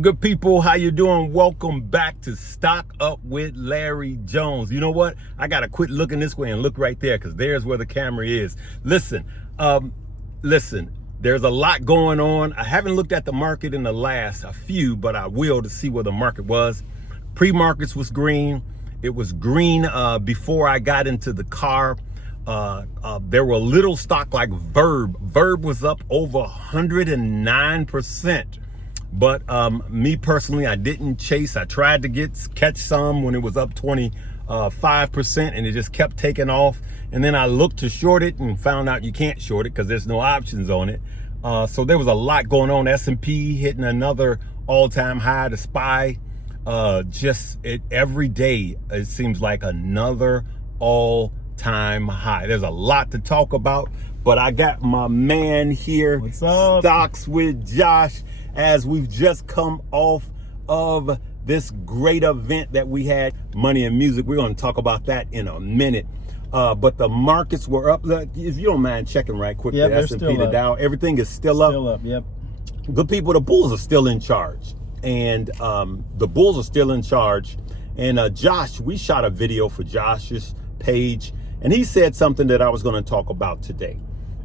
Good people, how you doing? Welcome back to Stock Up with Larry Jones. You know what? I gotta quit looking this way and look right there, because there's where the camera is. Listen, there's a lot going on. I haven't looked at the market in the last few, but I will to see where the market was. Pre-markets was green. It was green before I got into the car. There were little stock like Verb. Verb was up over 109%. But me personally, I didn't chase. I tried to catch some when it was up 25%, and it just kept taking off. And then I looked to short it and found out you can't short it because there's no options on it. So there was a lot going on. S&P hitting another all-time high. The SPY, every day it seems like another all-time high. There's a lot to talk about, but I got my man here. What's up? Stocks with Josh. As we've just come off of this great event that we had, Money and Music. We're going to talk about that in a minute. But the markets were up. If you don't mind checking right quick, yep, the S&P, the Dow, everything is still up. Still up, yep. Good people, the bulls are still in charge. And the bulls are still in charge. And Josh, we shot a video for Josh's page, and he said something that I was going to talk about today.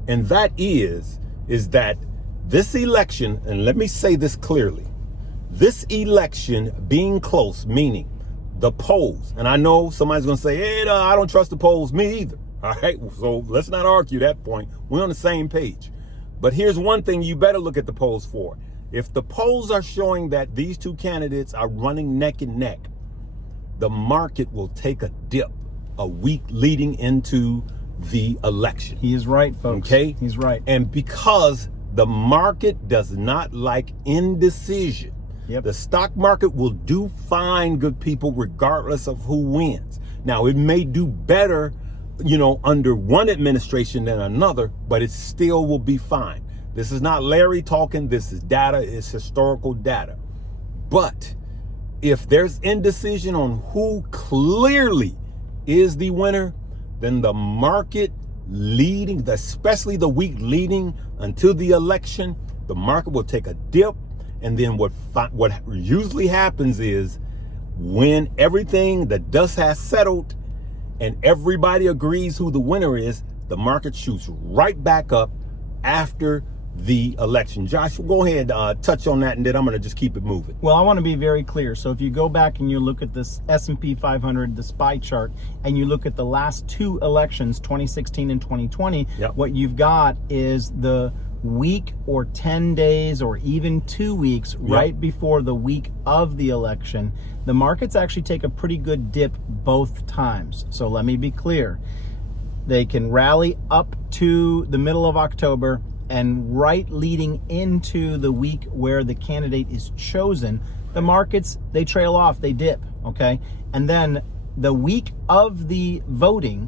And that is that this election, and let me say this clearly, this election being close, meaning the polls, and I know somebody's going to say, hey, no, I don't trust the polls, me either. All right, so let's not argue that point. We're on the same page. But here's one thing you better look at the polls for. If the polls are showing that these two candidates are running neck and neck, the market will take a dip a week leading into the election. He is right, folks. Okay? He's right. And because the market does not like indecision. Yep. The stock market will do fine, good people, regardless of who wins. Now, it may do better, under one administration than another, but it still will be fine. This is not Larry talking. This is data. It's historical data. But if there's indecision on who clearly is the winner, then the market leading, especially the week leading until the election, the market will take a dip. And then what usually happens is when everything, the dust has settled and everybody agrees who the winner is, the market shoots right back up after the election. Josh, go ahead, touch on that, and then I'm going to just keep it moving. Well, I want to be very clear. So if you go back and you look at this S&P 500, the SPY chart, and you look at the last two elections, 2016 and 2020, yep, what you've got is the week or 10 days or even 2 weeks right before the week of the election. The markets actually take a pretty good dip both times. So let me be clear. They can rally up to the middle of October, and right leading into the week where the candidate is chosen, the markets, they trail off, they dip, okay? And then the week of the voting,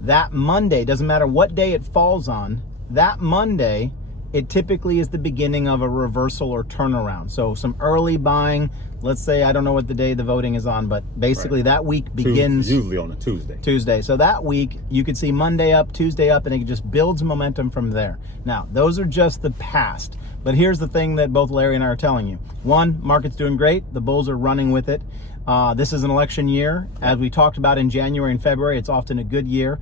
that Monday, doesn't matter what day it falls on, that Monday, it typically is the beginning of a reversal or turnaround. So some early buying, let's say, I don't know what the day the voting is on, but basically that week begins usually on a Tuesday. So that week you could see Monday up, Tuesday up, and it just builds momentum from there. Now, those are just the past. But here's the thing that both Larry and I are telling you. One, market's doing great. The bulls are running with it. This is an election year. As we talked about in January and February, it's often a good year.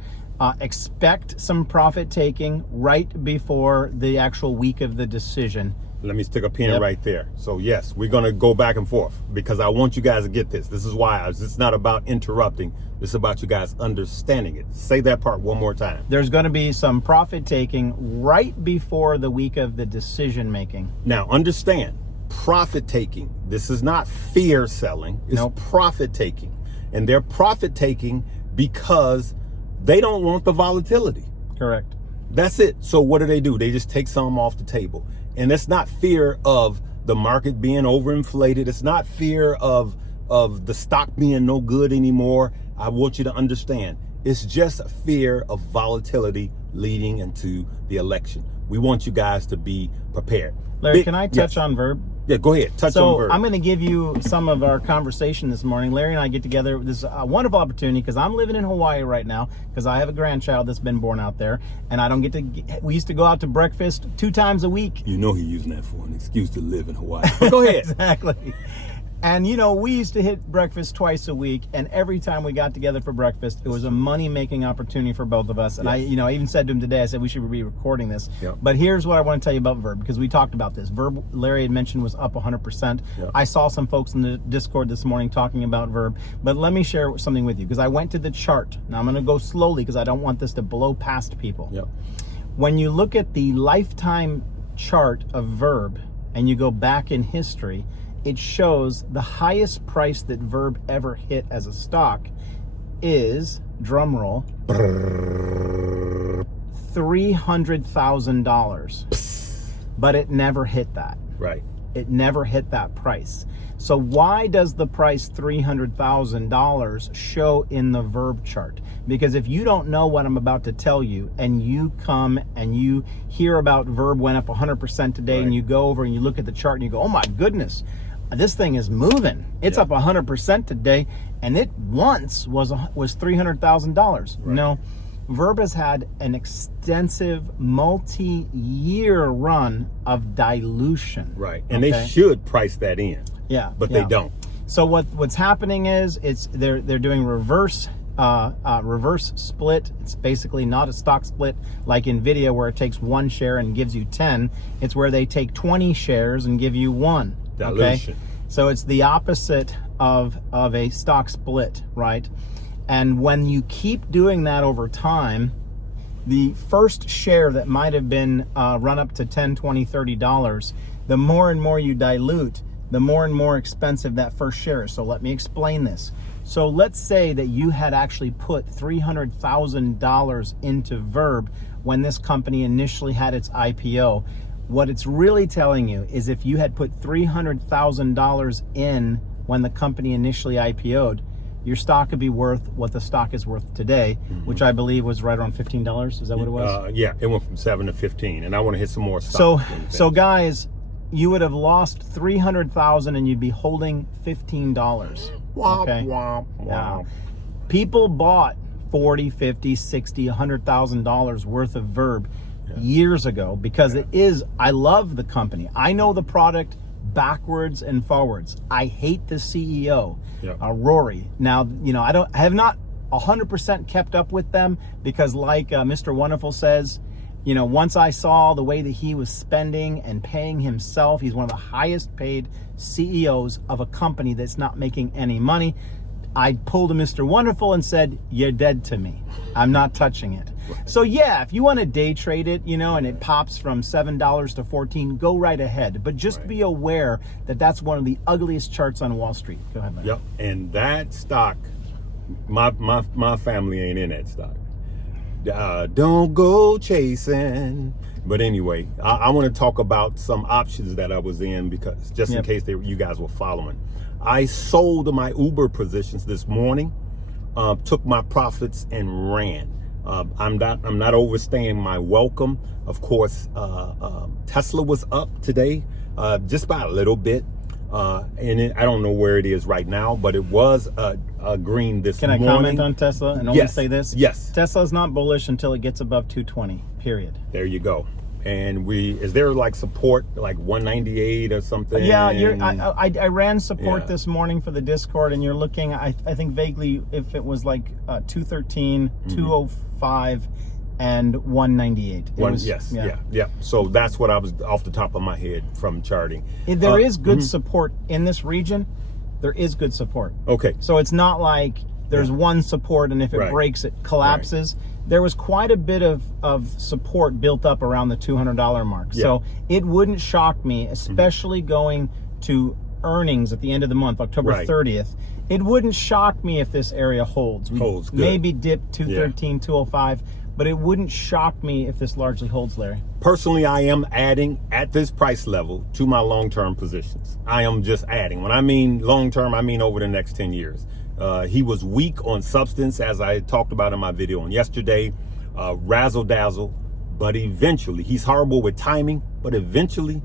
Expect some profit taking right before the actual week of the decision. Let me stick a pin right there. So yes, we're going to go back and forth because I want you guys to get this. This is why it's not about interrupting. It's about you guys understanding it. Say that part one more time. There's going to be some profit taking right before the week of the decision making. Now understand, profit taking. This is not fear selling. It's profit taking. And they're profit taking because they don't want the volatility. Correct. That's it. So what do? They just take some off the table. And it's not fear of the market being overinflated. It's not fear of the stock being no good anymore. I want you to understand. It's just fear of volatility leading into the election. We want you guys to be prepared. Larry, can I touch on Verb? Yeah, go ahead. Touch on So Verb. I'm going to give you some of our conversation this morning. Larry and I get together. This is a wonderful opportunity because I'm living in Hawaii right now because I have a grandchild that's been born out there, and I don't get to. We used to go out to breakfast 2 times a week. You know he's using that for an excuse to live in Hawaii. But go ahead. Exactly. And, you know, we used to hit breakfast twice a week, and every time we got together for breakfast, it was a money-making opportunity for both of us. And Yes. I even said to him today, I said we should be recording this. Yep. But here's what I want to tell you about Verb, because we talked about this. Verb, Larry had mentioned, was up 100%. Yep. I saw some folks in the Discord this morning talking about Verb. But let me share something with you, because I went to the chart. Now, I'm going to go slowly, because I don't want this to blow past people. Yep. When you look at the lifetime chart of Verb, and you go back in history, it shows the highest price that Verb ever hit as a stock is, drum roll, $300,000. But it never hit that. Right. It never hit that price. So why does the price $300,000 show in the Verb chart? Because if you don't know what I'm about to tell you, and you come and you hear about Verb went up 100% today, Right. and you go over and you look at the chart and you go, oh my goodness, this thing is moving. It's Yeah. up 100% today, and it once was $300,000. Right. No, Verb has had an extensive multi-year run of dilution. Right. And Okay? they should price that in. Yeah, But yeah. they don't. So what's happening is they're doing reverse split. It's basically not a stock split like Nvidia where it takes 1 share and gives you 10. It's where they take 20 shares and give you 1. Dilution. Okay? So it's the opposite of a stock split, right? And when you keep doing that over time, the first share that might have been run up to $10, $20, $30, the more and more you dilute, the more and more expensive that first share is. So let me explain this. So let's say that you had actually put $300,000 into Verb when this company initially had its IPO. What it's really telling you is if you had put $300,000 in when the company initially IPO'd, your stock could be worth what the stock is worth today, which I believe was right around $15. Is that what it was? Yeah, it went from 7 to 15, and I want to hit some more So, stocks. so guys, you would have lost $300,000 and you'd be holding $15. Womp, Okay. womp, Yeah. womp. People bought $40, $50, $60, $100,000 worth of Verb years ago because it is. I love the company. I know the product backwards and forwards. I hate the CEO, Yeah. Rory. Now, you know, I have not 100% kept up with them because, like Mr. Wonderful says, you know, once I saw the way that he was spending and paying himself, he's one of the highest paid CEOs of a company that's not making any money. I pulled a Mr. Wonderful and said, you're dead to me. I'm not touching it. So yeah, if you want to day trade it, you know, and it pops from $7 to 14, go right ahead. But just be aware that that's one of the ugliest charts on Wall Street. Go ahead, man. Yep. And that stock, my family ain't in that stock. Don't go chasing. But anyway, I want to talk about some options that I was in because just in case you guys were following. I sold my Uber positions this morning, took my profits and ran. I'm not overstaying my welcome. Of course, Tesla was up today, just by a little bit. And I don't know where it is right now, but it was green this Can I morning. comment on Tesla and only say this? Yes. Tesla's not bullish until it gets above 220, period. There you go. And is there like support like 198 or something? Yeah, I ran support Yeah. this morning for the Discord, and you're looking, I think vaguely if it was like 213, 205, and 198. Yeah. So that's what I was off the top of my head from charting. There is good support in this region. There is good support. Okay. So it's not like there's one support and if it Right. breaks, it collapses. There was quite a bit of support built up around the $200 mark. Yeah. So it wouldn't shock me, especially going to earnings at the end of the month, October Right. 30th. It wouldn't shock me if this area holds. We Holds, good. maybe dip 213, 205, but it wouldn't shock me if this largely holds, Larry. Personally, I am adding at this price level to my long-term positions. I am just adding. When I mean long-term, I mean over the next 10 years. He was weak on substance, as I talked about in my video on yesterday. Razzle dazzle, but eventually, he's horrible with timing, but eventually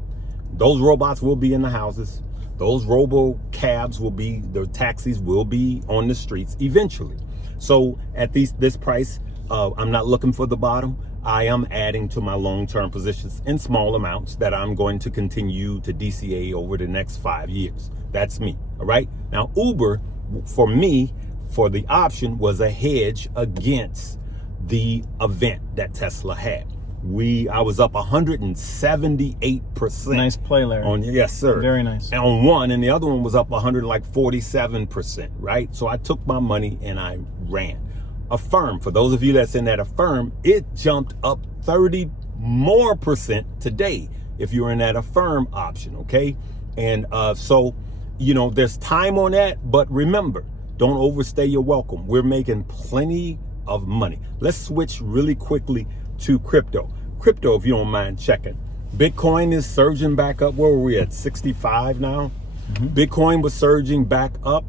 Those robots will be in the houses. Those robo cabs will be, the taxis will be on the streets eventually. So at this price, I'm not looking for the bottom. I am adding to my long-term positions in small amounts that I'm going to continue to DCA over the next 5 years. That's me, all right? Now, Uber, for me, for the option, was a hedge against the event that Tesla had. I was up 178%. Nice play, Larry. Yes, sir. Very nice. On one, and the other one was up 147%, right? So I took my money and I ran. Affirm, for those of you that's in that Affirm, it jumped up 30 more percent today if you're in that Affirm option, okay? And so, you know, there's time on that, but remember, don't overstay your welcome. We're making plenty of money. Let's switch really quickly to crypto. Crypto, if you don't mind checking. Bitcoin is surging back up. Where were we at? 65 now? Bitcoin was surging back up.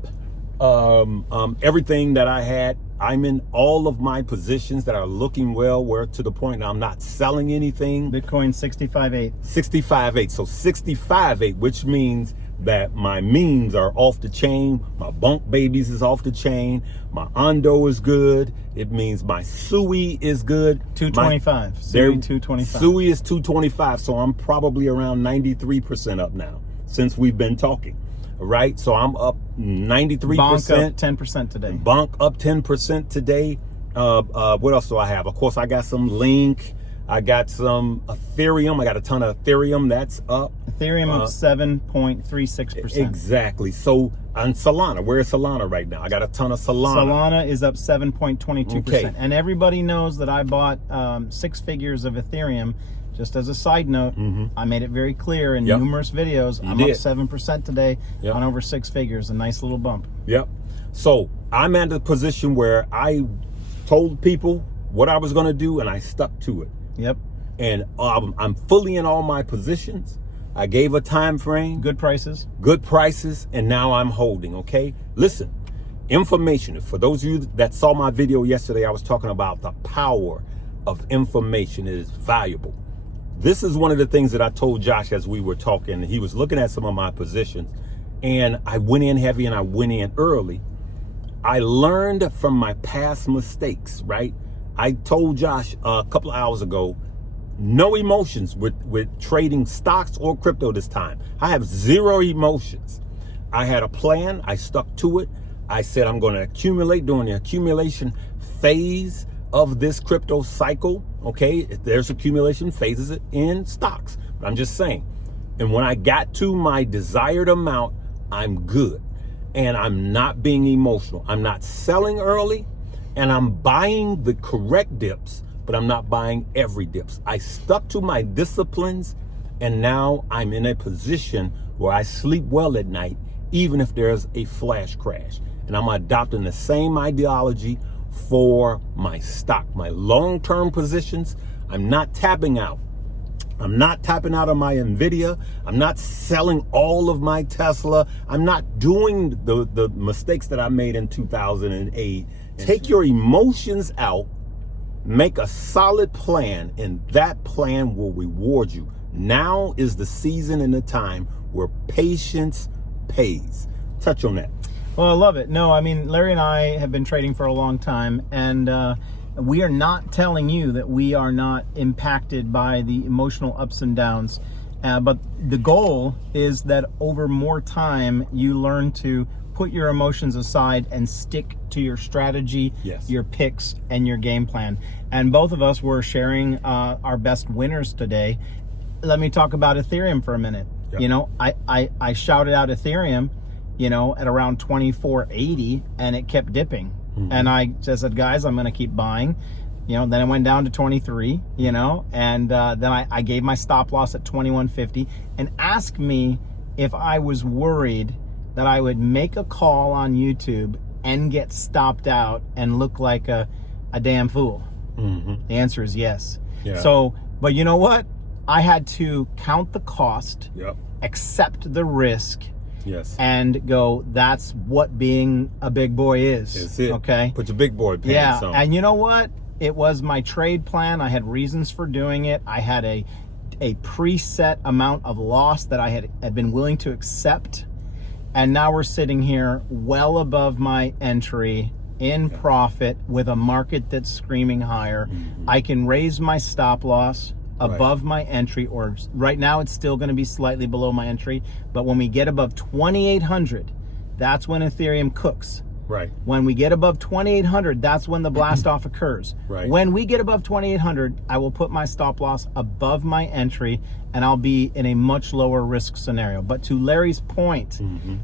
Everything that I had, I'm in all of my positions that are looking well, where to the point now I'm not selling anything. Bitcoin 65.8. 65.8. So 65.8, which means that my memes are off the chain. My bunk babies is off the chain. My Ondo is good. It means my Sui is good. 225. Sui 225. Sui is 225. So I'm probably around 93% up now since we've been talking. All right. So I'm up 93%. Bonk up 10% today. Bonk up 10% today. What else do I have? Of course, I got some Link. I got some Ethereum. I got a ton of Ethereum. That's up. Ethereum up 7.36%. Exactly. So on Solana, where is Solana right now? I got a ton of Solana. Solana is up 7.22%. Okay. And everybody knows that I bought 6 figures of Ethereum. Just as a side note, I made it very clear in numerous videos. I'm up 7% today on over 6 figures. A nice little bump. Yep. So I'm at a position where I told people what I was going to do, and I stuck to it. Yep. And I'm fully in all my positions. I gave a time frame. Good prices. Good prices, and now I'm holding, okay? Listen, information. For those of you that saw my video yesterday, I was talking about the power of information. It is valuable. This is one of the things that I told Josh as we were talking. He was looking at some of my positions, and I went in heavy and I went in early. I learned from my past mistakes, right? I told Josh a couple of hours ago, no emotions with trading stocks or crypto this time. I have zero emotions. I had a plan. I stuck to it. I said I'm going to accumulate during the accumulation phase of this crypto cycle. Okay, there's accumulation phases in stocks. But I'm just saying. And when I got to my desired amount, I'm good. And I'm not being emotional. I'm not selling early. And I'm buying the correct dips, but I'm not buying every dips. I stuck to my disciplines, and now I'm in a position where I sleep well at night, even if there's a flash crash. And I'm adopting the same ideology for my stock, my long-term positions. I'm not tapping out. I'm not tapping out of my NVIDIA. I'm not selling all of my Tesla. I'm not doing the mistakes that I made in 2008. Take your emotions out, make a solid plan, and that plan will reward you. Now is the season and the time where patience pays. Touch on that. Well, I love it. No, I mean, Larry and I have been trading for a long time, and we are not telling you that we are not impacted by the emotional ups and downs. But the goal is that over more time, you learn to put your emotions aside and stick to your strategy, your picks, and your game plan. And both of us were sharing our best winners today. Let me talk about Ethereum for a minute. You know, I shouted out Ethereum, you know, at around 24.80, and it kept dipping. And I just said, guys, I'm going to keep buying. You know, then it went down to 23, you know, and then I gave my stop loss at 21.50, and asked me if I was worried that I would make a call on YouTube and get stopped out and look like a damn fool. The answer is yes. So, but you know what? I had to count the cost, accept the risk, and go, that's what being a big boy is. That's it. Okay? Put your big boy pants on. And you know what? It was my trade plan. I had reasons for doing it. I had a a preset amount of loss that I had been willing to accept. And now we're sitting here well above my entry in profit with a market that's screaming higher. I can raise my stop loss above my entry, or right now it's still going to be slightly below my entry. But when we get above 2,800, that's when Ethereum cooks. Right. When we get above 2,800, that's when the blast off occurs. Right. When we get above 2,800, I will put my stop loss above my entry, and I'll be in a much lower risk scenario. But to Larry's point,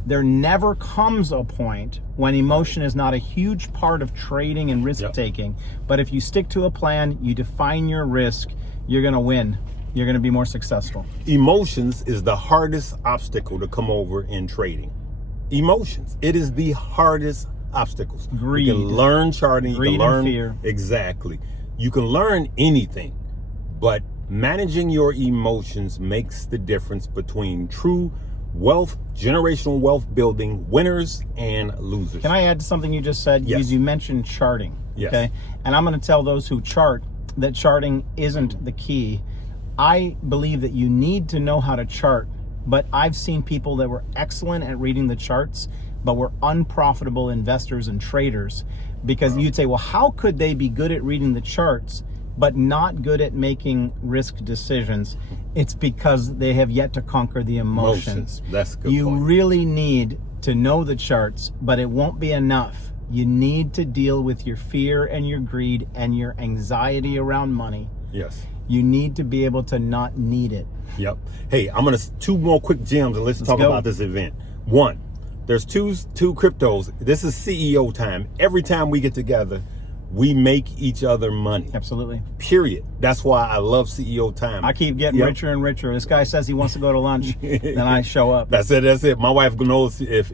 there never comes a point when emotion is not a huge part of trading and risk taking. But if you stick to a plan, you define your risk, you're going to win. You're going to be more successful. Emotions is the hardest obstacle to come over in trading. Emotions. It is the hardest obstacles. Greed. You can learn charting. Greed you can learn and fear. Exactly. You can learn anything, but managing your emotions makes the difference between true wealth, generational wealth building, winners and losers. Can I add to something you just said? Yes. Because you mentioned charting. Yes. Okay. And I'm going to tell those who chart that charting isn't the key. I believe that you need to know how to chart. But I've seen people that were excellent at reading the charts, but were unprofitable investors and traders, because you'd say, well, how could they be good at reading the charts, but not good at making risk decisions? It's because they have yet to conquer the emotions. That's a good You point. really need to know the charts, but it won't be enough. You need to deal with your fear and your greed and your anxiety around money. Yes. You need to be able to not need it. Yep. Hey, I'm gonna two more quick gems and let's talk go. about this event. One, there's two cryptos. This is CEO time. Every time we get together, we make each other money. Absolutely. Period. That's why I love CEO time. I keep getting richer and richer. This guy says he wants to go to lunch, then I show up. That's it. That's it. My wife knows if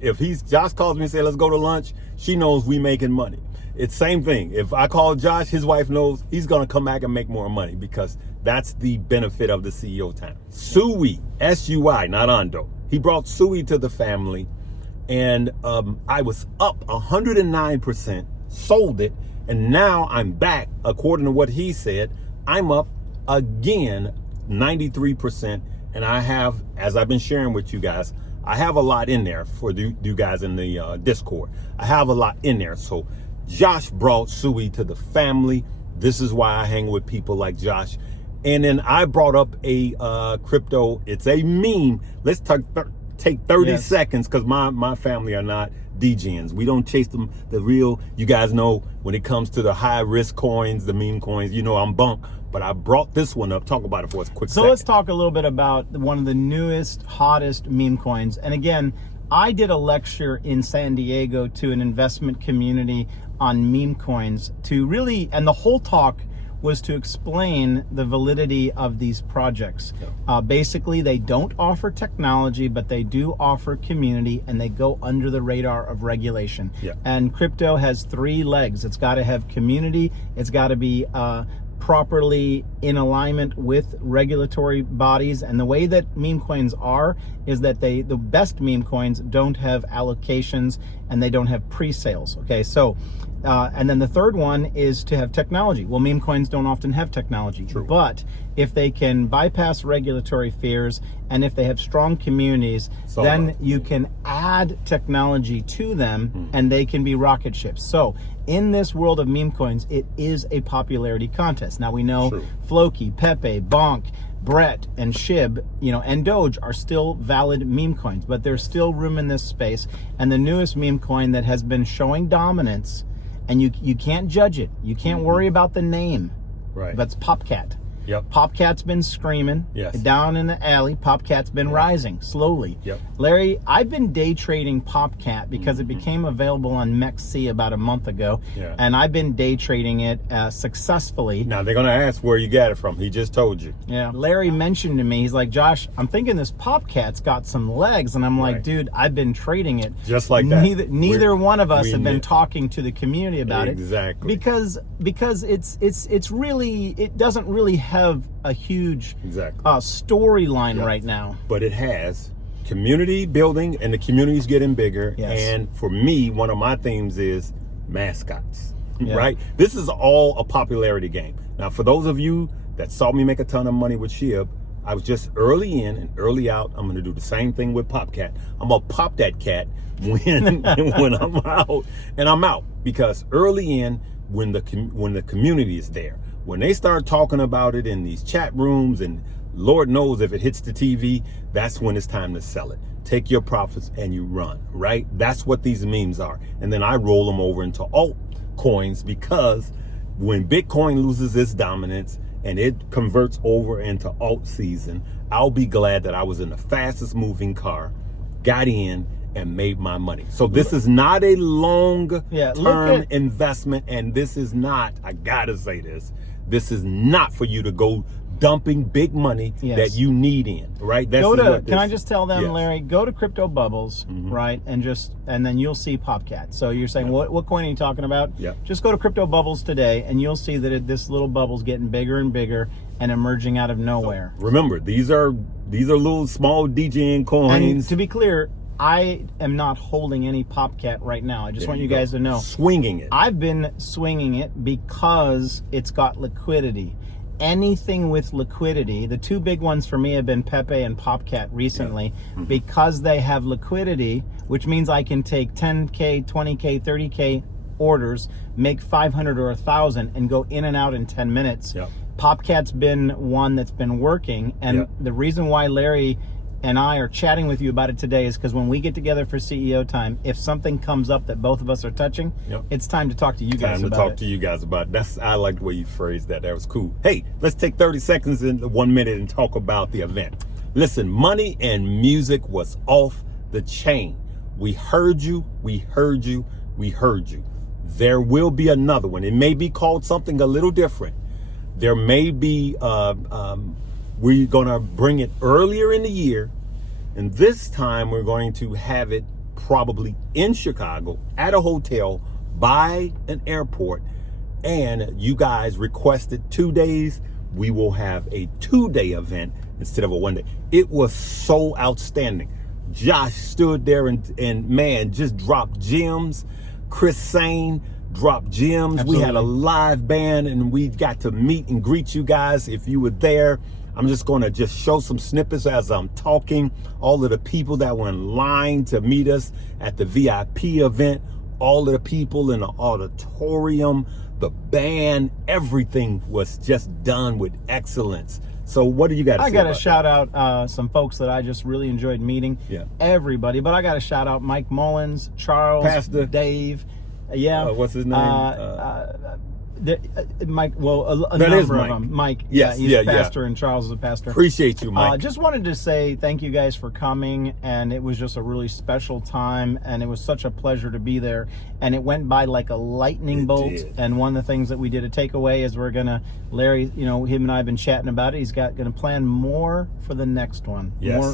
Josh calls me and say let's go to lunch, she knows we making money. It's same thing. If I call Josh, his wife knows he's gonna come back and make more money, because that's the benefit of the CEO time. Sui, S-U-I, not Ando. He brought Sui to the family, and I was up 109%, sold it, and now I'm back. According to what he said, I'm up again 93%, and I have, as I've been sharing with you guys, I have a lot in there for you guys in the Discord. I have a lot in there. So Josh brought Sui to the family. This is why I hang with people like Josh. And then I brought up a crypto. It's a meme. Let's take 30 seconds, because my family are not degens. We don't chase them. The real, you guys know, when it comes to the high risk coins, the meme coins, you know I'm bunk. But I brought this one up. Talk about it for us quick. So let's talk a little bit about one of the newest, hottest meme coins. And again, I did a lecture in San Diego to an investment community on meme coins to really, and the whole talk was to explain the validity of these projects. Basically, they don't offer technology, but they do offer community, and they go under the radar of regulation. And crypto has three legs. It's got to have community. It's got to be properly in alignment with regulatory bodies. And the way that meme coins are is that the best meme coins don't have allocations and they don't have pre-sales. Okay, so and then the third one is to have technology. Well, meme coins don't often have technology. True. But if they can bypass regulatory fears and if they have strong communities, then you can add technology to them and they can be rocket ships. So in this world of meme coins, it is a popularity contest. Now we know Floki, Pepe, Bonk, Brett, and Shib, and Doge are still valid meme coins, but there's still room in this space. And the newest meme coin that has been showing dominance, and you can't judge it. You can't worry about the name. Right. That's Popcat. Yep. Popcat's been screaming. Yes. Down in the alley, Popcat's been rising slowly. Yep. Larry, I've been day trading Popcat because it became available on MEXC about a month ago. And I've been day trading it successfully. Now they're gonna ask where you got it from. He just told you. Yeah. Larry mentioned to me, he's like, Josh, I'm thinking this Popcat's got some legs. And I'm like, dude, I've been trading it. Just like that. Neither one of us have been talking to the community about it. Exactly. Because it's really, it doesn't really have a huge storyline right now. But it has community building, and the community's getting bigger. And for me, one of my themes is mascots. Right? This is all a popularity game. Now, for those of you that saw me make a ton of money with Shib, I was just early in and early out. I'm going to do the same thing with PopCat. I'm going to pop that cat when when I'm out, and I'm out, because early in, when the community is there, when they start talking about it in these chat rooms, and Lord knows if it hits the TV, that's when it's time to sell it. Take your profits and you run, right? That's what these memes are. And then I roll them over into altcoins, because when Bitcoin loses its dominance and it converts over into alt season, I'll be glad that I was in the fastest moving car, got in, and made my money. So this is not a long-term investment, and this is not, I gotta say this is not for you to go dumping big money that you need in, right? Can I just tell them, Larry, go to Crypto Bubbles, right? And then you'll see PopCat. So you're saying, what coin are you talking about? Yeah. Just go to Crypto Bubbles today, and you'll see that this little bubble's getting bigger and bigger and emerging out of nowhere. So remember, these are little small DJing coins. And to be clear, I am not holding any PopCat right now. I just want you guys to know. Swinging it. I've been swinging it because it's got liquidity. Anything with liquidity, the two big ones for me have been Pepe and PopCat recently, because they have liquidity, which means I can take 10K, 20K, 30K orders, make 500 or 1,000 and go in and out in 10 minutes. Yep. PopCat's been one that's been working, and the reason why Larry and I are chatting with you about it today is because when we get together for CEO time, if something comes up that both of us are touching, it's time to talk to you guys about it. Time to talk to you guys about it. I like the way you phrased that. That was cool. Hey, let's take 30 seconds in 1 minute and talk about the event. Listen, money and music was off the chain. We heard you. We heard you. We heard you. There will be another one. It may be called something a little different. There may be, we're going to bring it earlier in the year. And this time we're going to have it probably in Chicago at a hotel by an airport. And you guys requested 2 days. We will have a 2-day event instead of a 1 day. It was so outstanding. Josh stood there and man, just dropped gems. Chris Sane dropped gems. Absolutely. We had a live band, and we got to meet and greet you guys if you were there. I'm just going to show some snippets as I'm talking. All of the people that were in line to meet us at the VIP event, all of the people in the auditorium, the band, everything was just done with excellence. So what do you got to say? I got to shout out some folks that I just really enjoyed meeting. Everybody, but I got to shout out Mike Mullins, Charles, Pastor Dave. What's his name? Mike, a number of them. Mike, yes, he's a pastor, and Charles is a pastor. Appreciate you, Mike. Just wanted to say thank you guys for coming, and it was just a really special time, and it was such a pleasure to be there, and it went by like a lightning bolt. And one of the things that we did a takeaway is we're gonna, Larry, him and I have been chatting about it. He's gonna plan more for the next one.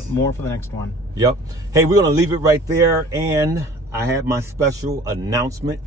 More for the next one. Yep. Hey, we're gonna leave it right there, and I had my special announcement.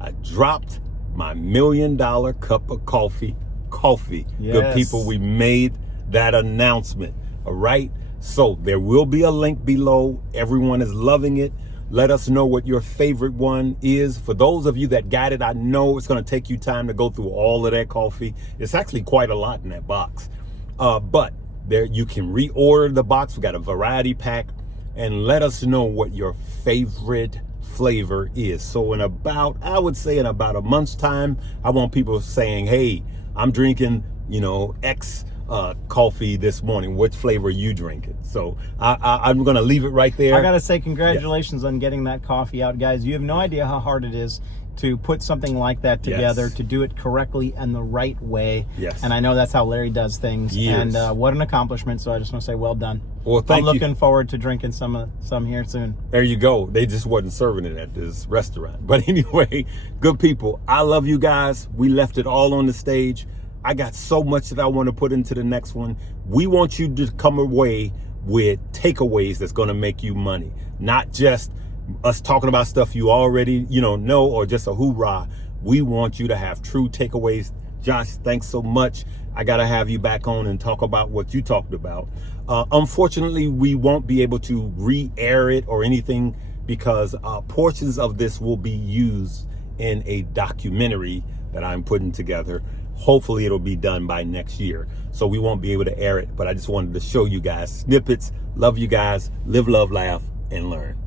I dropped my $1 million cup of coffee. Good people, we made that announcement. All right. So there will be a link below. Everyone is loving it. Let us know what your favorite one is. For those of you that got it, I know it's going to take you time to go through all of that coffee. It's actually quite a lot in that box. But there you can reorder the box. We got a variety pack, and let us know what your favorite flavor is. So in about a month's time, I want people saying, hey, I'm drinking, X coffee this morning. What flavor are you drinking? So I'm going to leave it right there. I got to say congratulations on getting that coffee out, guys. You have no idea how hard it is to put something like that together, to do it correctly and the right way. And I know that's how Larry does things. And what an accomplishment. So I just want to say well done. Well, thank you. I'm looking forward to drinking some here soon. There you go. They just wasn't serving it at this restaurant. But anyway, good people, I love you guys. We left it all on the stage. I got so much that I want to put into the next one. We want you to come away with takeaways that's going to make you money, not just us talking about stuff you already know, or just a hoorah. We want you to have true takeaways. Josh, thanks so much. I gotta have you back on and talk about what you talked about. Unfortunately, we won't be able to re-air it or anything, because portions of this will be used in a documentary that I'm putting together. Hopefully it'll be done by next year. So we won't be able to air it, but I just wanted to show you guys snippets. Love you guys. Live, love, laugh, and learn.